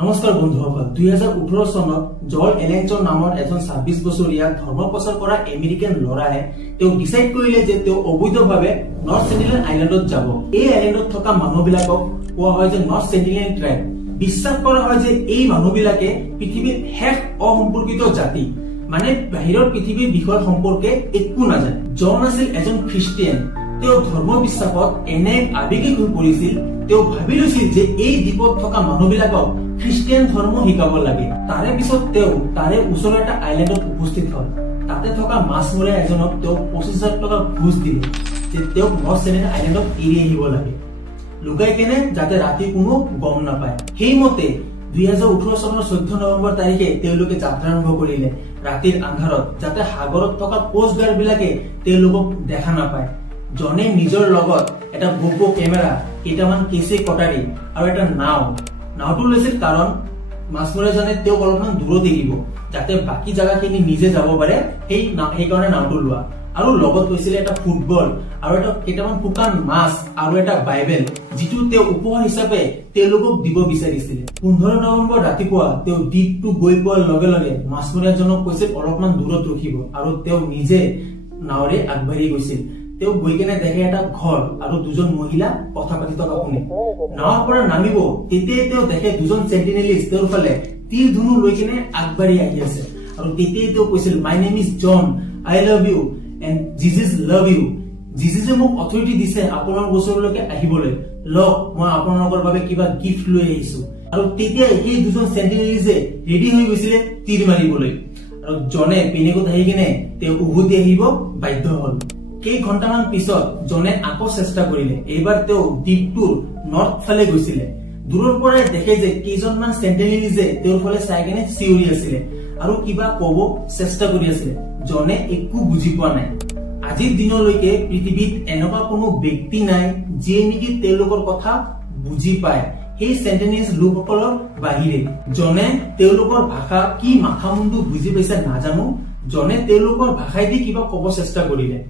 নমস্কাৰ বন্ধুসকল 2018 চনত জল এলেঞ্চৰ নামৰ এজন 26 বছৰীয়া ধৰ্ম প্ৰচাৰ কৰা আমেৰিকান লৰাই তেওঁ ডিসাইড কৰিলে যে তেওঁ অবৈধভাৱে নৰ্থ সেন্টিনেল আইল্যান্ডত যাব। এই আইল্যান্ডত থকা মানুহবিলাকক কোৱা হয় যে নৰ্থ সেন্টিনেল ট্ৰাইব। বিশ্বাস কৰা হয় যে এই মানুহবিলাকে পৃথিৱীৰ শেষ অসম্পৰ্কিত জাতি, মানে বাহিৰৰ পৃথিৱীৰ বিষয় সম্পৰ্কে একো নাজানে। জন আছিল এজন খ্ৰীষ্টিয়ান। তেওঁ ধৰ্ম বিশ্বাসত এনে আবেগিক হৈ পৰিছিল, তেওঁ ভাবি লৈছিল যে এই দ্বীপত থকা মানুহবিলাকক খ্ৰীষ্টিয়ান ধৰ্ম শিকাব লাগে। তাৰে পিছত তেওঁ তাৰে ওচৰৰ এটা আইল্যান্ডত উপস্থিত হয়। তাতে থকা মাছমৰীয়া এজনক তেওঁ 25,000 টকা ঘুষ দিলে যে তেওঁক নৰ্থ সেন্টিনেল আইল্যান্ডত এৰি আহিব লাগে, লুকাই কেনে যাতে ৰাতি কোনো গম নাপায়। সেইমতে 2018 চনৰ 14 নৱেম্বৰ তাৰিখে তেওঁলোকে যাত্ৰা আৰম্ভ কৰিলে ৰাতিৰ আন্ধাৰত, যাতে সাগৰত থকা কোষ্ট গাৰ্ড বিলাকে তেওঁলোকক দেখা নাপায়। জনে নিজৰ লগত এটা গোপ্ৰ কেমেৰা, কেইটামান কেঁচি কটাৰী আৰু এটা নাওটো লৈছিল, কাৰণ মাছমৰীয়াজনে তেওঁক অলপমান দূৰত এৰিব যাতে বাকী জাগাখিনি নিজে যাব পাৰে। সেইকাৰণে নাওটো লোৱা, আৰু লগত লৈছিলে এটা ফুটবল আৰু এটা কেইটামান শুকান মাছ আৰু এটা বাইবেল, যিটো তেওঁ উপহাৰ হিচাপে তেওঁলোকক দিব বিচাৰিছিলে। 15 নৱেম্বৰ ৰাতিপুৱা তেওঁ দ্বীপটো গৈ পোৱাৰ লগে লগে মাছমৰীয়াজনক কৈছিল অলপমান দূৰত ৰখিব, আৰু তেওঁ নিজে নাওৰে আগবাঢ়ি গৈছিল। তেওঁ গৈ কেনে দেখে এটা ঘৰ আৰু দুজন মহিলা কথা পাতি থকা শুনে। নাৱৰ পৰা নামিব তেতিয়াই তেওঁ দেখে দুজন সেন্টিনেলিষ্ট তেওঁৰ ফালে তীৰ ধনু লৈ কেনে আগবাঢ়ি আহি আছে, আৰু তেতিয়াই তেওঁ কৈছিল, my name is John, I love you and Jesus love you. জিজাছে মোক অথৰিটি দিছে আপোনাৰ ওচৰলৈকে আহিবলৈ, লওক মই আপোনালোকৰ বাবে কিবা গিফ্ট লৈ আহিছো। আৰু তেতিয়াই সেই দুজন সেন্টিনেলিষ্টে ৰেডি হৈ গৈছিলে তীৰ মাৰিবলৈ, আৰু জনে পেনিকত আহি কিনে তেওঁ উভতি আহিব বাধ্য হল। কেইঘণ্টামান পিছত জনে আকৌ চেষ্টা কৰিলে। এইবাৰ তেওঁ দ্বীপটোৰ নৰ্থ ফালে গৈছিলে। দূৰৰ পৰাই দেখে যে কেইজনমান সেন্টিনেলিষ্টে তেওঁৰ ফালে চাই কেনে চিঞৰি আছিলে আৰু কিবা কব চেষ্টা কৰি আছিলে। জনে একো বুজি পোৱা নাই। আজিৰ দিনলৈকে পৃথিৱীত এনেকুৱা কোনো ব্যক্তি নাই যিয়ে নেকি তেওঁলোকৰ কথা বুজি পায়, সেই সেন্টিনেলিষ্ট লোকসকলৰ বাহিৰে। জনে তেওঁলোকৰ ভাষা কি মাথা মুণ্ডু বুজি পাইছে নাজানো, জনে তেওঁলোকৰ ভাষাই দি কিবা কব চেষ্টা কৰিলে।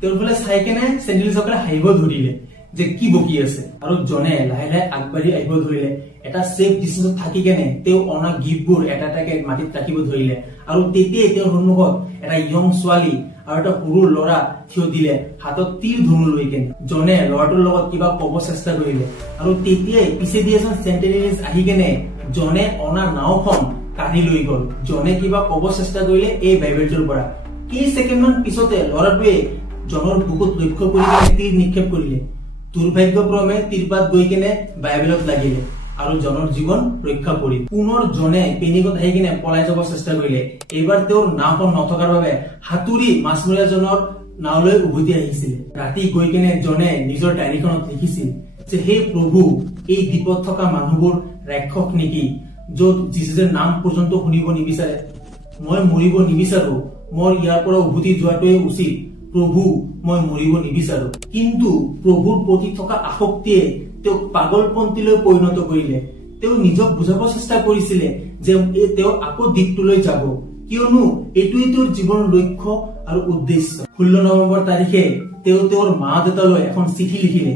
তেওঁৰ ফালে চাই কেনে সেন্টিনেলিষ্টসকলে হাঁহিব ধৰিলে যে কি বকি আছে, আৰু জনে লাহে লাহে আগবাঢ়ি আহিব ধৰিলে। এটা সেফ ডিষ্টেন্সত থাকি কেনে তেওঁ অনা গিফ্টবোৰ এটা এটাকে মাটিত ৰাখিব ধৰিলে, আৰু তেতিয়াই তেওঁৰ সন্মুখত এটা ইয়ং ছোৱালী আৰু এটা সৰু ল'ৰা থিয় দিলে হাতত তীৰ ধনু লৈ কেনে। জনে ল'ৰাটোৰ লগত কিবা কব চেষ্টা কৰিলে, আৰু তেতিয়াই পিছেদি এজন সেন্টিনেলিষ্ট আহি কেনে জনে অনা নাওখন কাঢ়ি লৈ গল। জনে কিবা কব চেষ্টা কৰিলে এই বাইবেলটোৰ পৰা। কেই ছেকেণ্ডমান পিছতে ল'ৰাটোৱে জনৰ বুকুত লক্ষ্য কৰি কেনে তীৰ নিক্ষেপ কৰিলে। দুৰ্ভাগ্যক্ৰমে তীৰপাত গৈ কেনে বাইবেলত লাগিলে, আৰু জনৰ জীৱন ৰক্ষা পৰিল। পুনৰ জনে পেনিকত আহি কিনে পলাই যাব চেষ্টা কৰিলে। এইবাৰ তেওঁৰ নাওখন নথকাৰ বাবে হাতুৰি মাছমৰীয়াজনৰ নাওলৈ উভতি আহিছিল। ৰাতি গৈ কেনে জনে নিজৰ ডায়েৰীখনত লিখিছিল যে হে প্ৰভু, এই দ্বীপত থকা মানুহবোৰ ৰাক্ষস নেকি, য'ত যিজুৰ নাম পৰ্যন্ত শুনিব নিবিচাৰে। মই মৰিব নিবিচাৰো, মই ইয়াৰ পৰা উভতি যোৱাটোৱে উচিত। প্ৰভু, মই মৰিব নিবিচাৰো। কিন্তু প্ৰভুৰ প্ৰতি থকা আসক্তিয়ে তেওঁক পাগলপন্থীলৈ পৰিণত কৰিলে। তেওঁ নিজক বুজাব চেষ্টা কৰিছিলে যে তেওঁ আকৌ দ্বীপটোলৈ যাব, কিয়নো এইটোৱেই তেওঁৰ জীৱনৰ লক্ষ্য আৰু উদ্দেশ্য। 16 নৱেম্বৰ তাৰিখে তেওঁ তেওঁৰ মা দেউতালৈ এখন চিঠি লিখিলে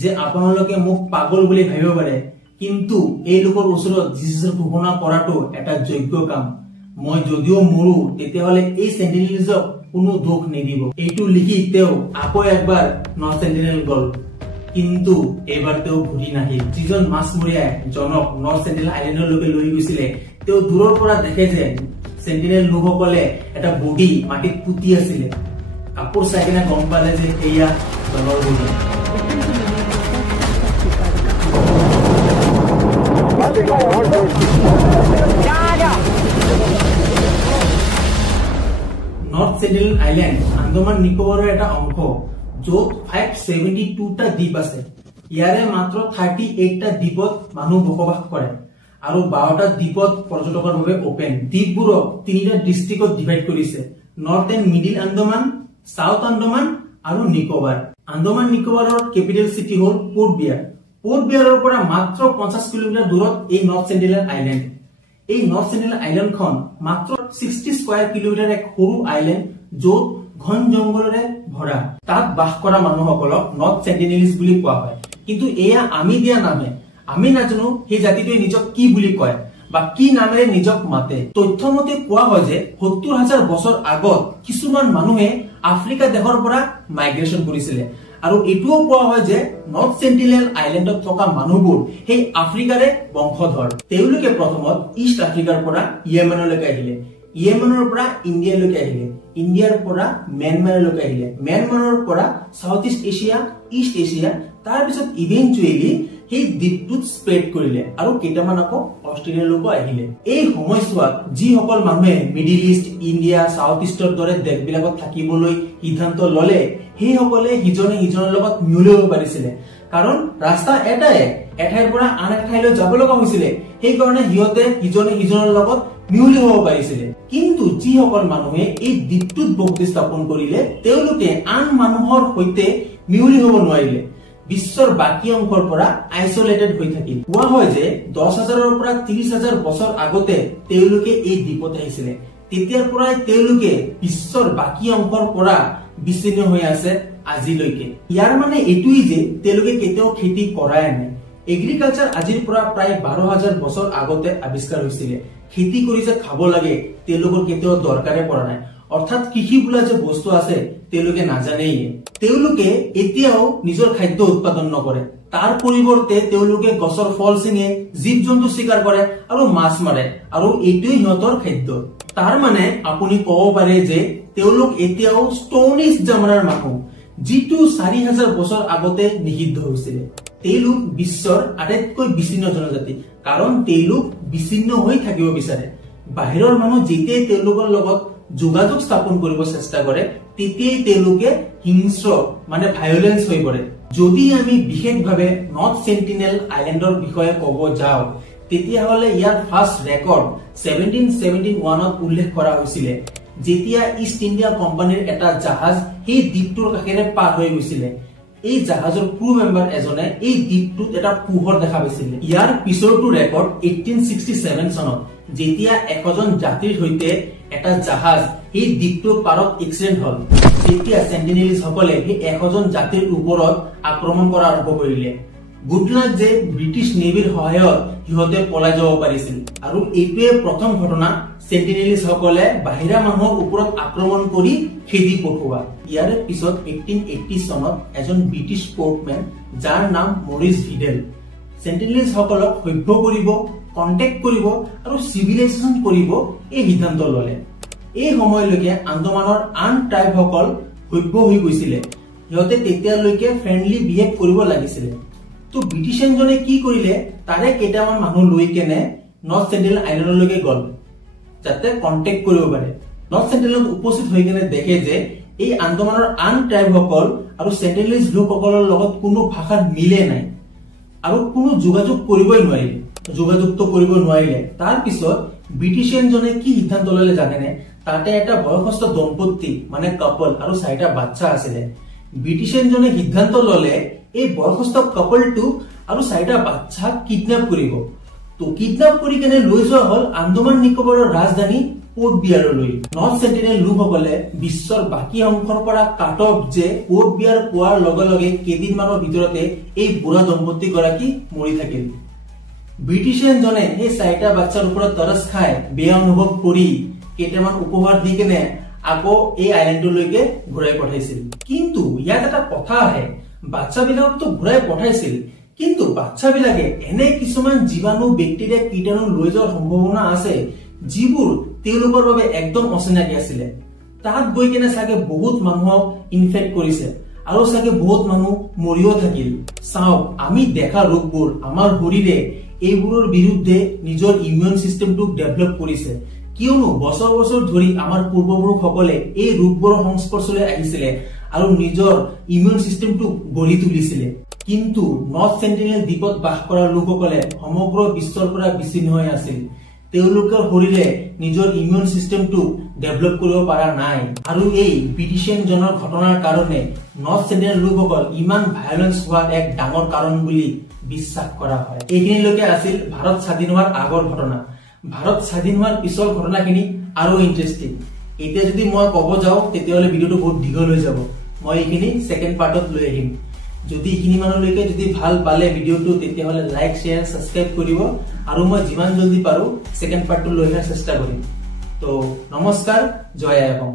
যে আপোনালোকে মোক পাগল বুলি ভাবিব পাৰে, কিন্তু এই লোকৰ ওচৰত যিজুৰ ঘোষণা কৰাটো এটা যোগ্য কাম। মই যদিও মৰো তেতিয়াহলে এই সেন্টিনেলিষ্টক কোনো দুখ নিদিব। এইটো লিখি তেওঁ আকৌ একবাৰ নৰ্থ সেন্টিনেল গল, কিন্তু এইবাৰ তেওঁ ঘূৰি নাহিল। যিজন মাছমৰীয়াই জনক নৰ্থ সেন্টিনেল আইল্যান্ডলৈকে লৈ গৈছিলে, তেওঁ দূৰৰ পৰা দেখে যে সেন্টিনেল লোকসকলে এটা বডি মাটিত পুতি আছিলে। কাপোৰ চাই কিনে গম পালে যে এয়া জনৰ body. North Sentinel island Andaman নিকোবৰৰ এটা অংশ, য'ত 572টা দ্বীপ আছে। ইয়াৰে মাত্ৰ 38টা দ্বীপত মানুহ বসবাস কৰে, আৰু 12টা দ্বীপত পৰ্যটকৰ বাবে অপেন। দ্বীপবোৰক 3টা ডিষ্ট্ৰিক্টত ডিভাইড কৰিছে, north and middle Andaman, south Andaman আৰু নিকোবৰ। আন্দামান নিকোবৰৰ কেপিটেল চিটি হল পোৰ্ট ব্লেয়াৰ। পোৰ্ট ব্লেয়াৰৰ পৰা মাত্ৰ 50 কিলোমিটাৰ দূৰত এই নৰ্থ সেন্টিনেল আইল্যান্ড। এই নৰ্থ সেন্টিনেল আইল্যান্ডখন মাত্ৰ 60 স্কয়াৰ কিলোমিটাৰ এক সৰু আইল্যান্ড, য'ত ঘন জংগলেৰে ভৰা। তাত বাস কৰা মানুহসকলক নৰ্থ সেন্টিনেলিষ্ট বুলি কোৱা হয়, কিন্তু এয়া আমি দিয়া নামে। আমি নাজানো সেই জাতিটোৱে নিজক কি বুলি কয় বা কি নামেৰে নিজক মাতে। তথ্যমতে কোৱা হয় যে ৭০,০০০ বছৰ আগত কিছুমান মানুহে আফ্ৰিকা দেশৰ পৰা মাইগ্ৰেশ্যন কৰিছিলে আৰু এটোও কোৱা হয় যে নৰ্থ সেন্টিনেল আইল্যান্ডত থকা মানুহবোৰ সেই আফ্ৰিকাৰে বংশধৰ। তেওঁলোকে প্ৰথমত ইষ্ট আফ্ৰিকাৰ পৰা ইয়েমেনলৈকে আহিলে, ইয়েমেনৰ পৰা ইণ্ডিয়ালৈকে আহিলে, ইণ্ডিয়াৰ পৰা ম্যানমাৰলৈকে আহিলে, ম্যানমাৰৰ পৰা south east Asia, east Asia, তাৰ পিছত ইভেন্টুৱেলি সেই দ্বীপটোত স্প্ৰেড কৰিলে আৰু কেইটামান আকৌ অষ্ট্ৰেলিয়ালৈকে আহিলে। এই সময়ছোৱাত যিসকল মানুহে মিডিল ইষ্ট, ইণ্ডিয়া, সাউথ ইষ্টৰ দৰে দেশবিলাকত থাকিবলৈ সিদ্ধান্ত ললে সেইসকলে সিজনে সিজনৰ লগত মিলিব পাৰিছিলে, কাৰণ ৰাস্তা এটাই, এঠাইৰ পৰা আন এক ঠাইলৈ যাব লগা হৈছিলে, সেইকাৰণে সিহঁতে সিজনে সিজনৰ লগত মিলি হ'ব পাৰিছিলে। কিন্তু যিসকল মানুহে এই দ্বীপটোত বসতি স্থাপন কৰিলে তেওঁলোকে আন মানুহৰ সৈতে মিলি হ'ব নোৱাৰিলে, বিশ্বৰ বাকী অংশৰ পৰা আইচলেটেড হৈ থাকিল। কোৱা হয় যে ১০,০০০ৰ পৰা ৩০,০০০ বছৰ আগতে তেওঁলোকে এই দ্বীপত আহিছিলে, তেতিয়াৰ পৰাই তেওঁলোকে বিশ্বৰ বাকী অংশৰ পৰা বিচ্ছিন্ন হৈ আছে আজিলৈকে। ইয়াৰ মানে এইটোই যে তেওঁলোকে কেতিয়াও খেতি কৰাই নাই। এগ্ৰিকালচাৰ আজিৰ পৰা প্ৰায় ১২,০০০ বছৰ আগতে আৱিষ্কাৰ হৈছিলে। খেতি কৰি যে খাব লাগে তেওঁলোকৰ কেতিয়াও দৰকাৰে পৰা নাই, অৰ্থাৎ কৃষি বোলা যে বস্তু আছে তেওঁলোকে নাজানেই। তেওঁলোকে এতিয়াও নিজৰ খাদ্য উৎপাদন নকৰে, তাৰ পৰিৱৰ্তে তেওঁলোকে গছৰ ফল ছিঙে, জীৱ জন্তু চিকাৰ কৰে আৰু মাছ মাৰে, আৰু এইটোৱে সিহঁতৰ খাদ্য। তাৰ মানে আপুনি কব পাৰে যে তেওঁলোক এতিয়াও ষ্টোন এজ জামানাৰ মানুহ, যিটো ৪,০০০ বছৰ আগতে নিষিদ্ধ হৈছিলে। তেওঁলোক বিশ্বৰ আটাইতকৈ বিচ্ছিন্ন জনজাতি, কাৰণ তেওঁলোক বিচ্ছিন্ন হৈ থাকিব বিচাৰে। বাহিৰৰ মানুহ যেতিয়াই তেওঁলোকৰ লগত যোগাযোগ স্থাপন কৰিব চেষ্টা কৰে তেতিয়াই তেওঁলোকে হিংস্ৰ মানে ভায়োলেন্স হৈ পৰে। যদি আমি বিশেষভাৱে নৰ্থ সেন্টিনেল আইল্যান্ডৰ বিষয়ে ক'ব যাওঁ তেতিয়াহ'লে ইয়াৰ ফাৰ্ষ্ট ৰেকৰ্ড 1771ত উল্লেখ কৰা হৈছিলে, যেতিয়া ইষ্ট ইণ্ডিয়া কোম্পানীৰ এটা জাহাজ সেই দ্বীপটোৰ কাষেৰে পাৰ হৈ গৈছিলে। এই জাহাজৰ ক্ৰু মেম্বাৰ এজনে এই দ্বীপটোত এটা পোহৰ দেখা পাইছিল। ইয়াৰ পিছৰটো ৰেকৰ্ড 1867 চনত, যেতিয়া ১০০জন যাত্ৰীৰ সৈতে এটা জাহাজ এই দ্বীপটোৰ পাৰত এক্সিডেন্ট হল। তেতিয়া সেন্টিনেলিজ সকলে সেই ১০০জন যাত্ৰীৰ ওপৰত আক্ৰমণ কৰা আৰম্ভ কৰিলে। গুড লাক যে ব্ৰিটিছ নেভিৰ সহায়ত সিহঁতে পলাই যাব পাৰিছিল, আৰু এইটোৱে প্ৰথম ঘটনা সেন্টিনেলিজ সকলে বাহিৰা মানুহৰ ওপৰত আক্ৰমণ কৰি খেদি পঠোৱা। ইয়াৰে পিছত 1880 চনত এজন ব্ৰিটিছ স্পৰ্টমেন যাৰ নাম মৰিছ ভিডেল সেন্টিনেলিজ সকলক সভ্য কৰিব, কন্টেক্ট কৰিব আৰু চিভিলাইজেশ্যন কৰিব এই সিদ্ধান্ত ললে। এই সময়লৈকে আন্দামানৰ আন ট্ৰাইবসকল সভ্য হৈ গৈছিলে, সিহঁতে তেতিয়ালৈকে ফ্ৰেণ্ডলি বিহেভ কৰিব লাগিছিলে। তো ব্ৰিটিছিয়ানজনে কি কৰিলে, তাৰে কেইটামান মানুহ লৈ কেনে নৰ্থ সেন্টিনেল আইল্যান্ডলৈকে গল যাতে কন্টেক্ট কৰিব পাৰে। নৰ্থ সেন্টিনেলত উপস্থিত হৈ কেনে দেখে যে এই আন্দামানৰ আন ট্ৰাইবসকল আৰু সেন্টিনেলিজ লোকসকলৰ লগত কোনো ভাষাত মিলে নাই আৰু কোনো যোগাযোগ কৰিবই নোৱাৰিলে, যোগাযোগটো কৰিব নোৱাৰিলে। তাৰ পিছত ব্ৰিটিছিয়ানজনে কি সিদ্ধান্ত ললে জানেনে? তাতে এটা বয়সস্থ দম্পতি মানে কাপল আৰু ৪টা বাচ্চা আছিলে। ব্ৰিটিছিয়ানজনে সিদ্ধান্ত ললে এই বয়সস্থ কাপলটো আৰু ৪টা বাচ্চাক কিডনেপ কৰিব। তো কিডনেপ কৰি কেনে লৈ যোৱা হল আন্দামান নিকোবৰৰ ৰাজধানী পোৰ্ট বিয়াৰলৈ। নৰ্থ সেন্টিনেল লোকসকলে বিশ্বৰ বাকী অংশৰ পৰা কাট অফ যে পোৰ্ট বিয়াৰ পোৱাৰ লগে লগে কেইদিনমানৰ ভিতৰতে এই বুঢ়া দম্পতি গৰাকী মৰি থাকিল। ব্ৰিটিছিয়ানজনে এই ৪টা বাচ্চাৰ ওপৰত তৰছ খাই বেয়া অনুভৱ কৰি কেইটামান উপহাৰ দি কেনে আকৌ এই আইল্যান্ডলৈকে ঘূৰাই পঠাইছিল। কিন্তু ইয়াত এটা কথা আহে, বাচ্চাবিলাকতো ঘূৰাই পঠাইছিল, কিন্তু বাচ্চাবিলাকে এনে কিছুমান জীৱাণু, বেক্টেৰিয়া, কীটাণু লৈ যোৱাৰ সম্ভাৱনা আছে যিবোৰ তেওঁলোকৰ বাবে একদম অচিনাকি আছিলে। তাত গৈ কেনে চাগে বহুত মানুহক ইনফেক্ট কৰিছে আৰু চাগে বহুত মানুহ মৰিও থাকিল। চাওক, আমি দেখা ৰোগবোৰ আমাৰ শৰীৰে এইবোৰৰ বিৰুদ্ধে নিজৰ ইমিউন চিষ্টেমটোক ডেভেলপ কৰিছে, কিয়নো বছৰ বছৰ ধৰি আমাৰ পূৰ্বপুৰুষসকলে এই ৰোগবোৰৰ সংস্পৰ্শলৈ আহিছিলে আৰু নিজৰ ইমিউন চিষ্টেমটোক গঢ়ি তুলিছিলে। কিন্তু নৰ্থ সেন্টিনেল দ্বীপত বাস কৰা লোকসকলে সমগ্ৰ বিশ্বৰ পৰা বিচ্ছিন্ন হৈ আছিল। তেওঁলোকৰ শৰীৰে নিজৰ ইমিউন চিষ্টেমটোক ডেভেলপ কৰিব পৰা নাই, আৰু এই ব্ৰিটিছিয়ানজনৰ ঘটনাৰ কাৰণে নৰ্থ সেন্টিনেল লোকসকল ইমান ভায়োলেন্স হোৱাৰ এক ডাঙৰ কাৰণ বুলি বিশ্বাস কৰা হয়। এইখিনিলৈকে আছিল ভাৰত স্বাধীন হোৱাৰ আগৰ ঘটনা। ভাৰত স্বাধীন হোৱাৰ পিছৰ ঘটনাখিনি আৰু ইন্টাৰেষ্টিং। এতিয়া যদি মই ক'ব যাওঁ তেতিয়াহ'লে ভিডিঅ'টো বহুত দীঘল হৈ যাব, মই এইখিনি ছেকেণ্ড পাৰ্টত লৈ আহিম। যদি ইখিনি মানলৈকে যদি ভাল পালে ভিডিওটো তেতিয়া হলে লাইক শেয়ার সাবস্ক্রাইব কৰিব আৰু মই যিমান জলদি পাৰো সেকেন্ড পাৰ্টটো লৈ অহাৰ চেষ্টা কৰিম। তো নমস্কাৰ, জয় আই অসম।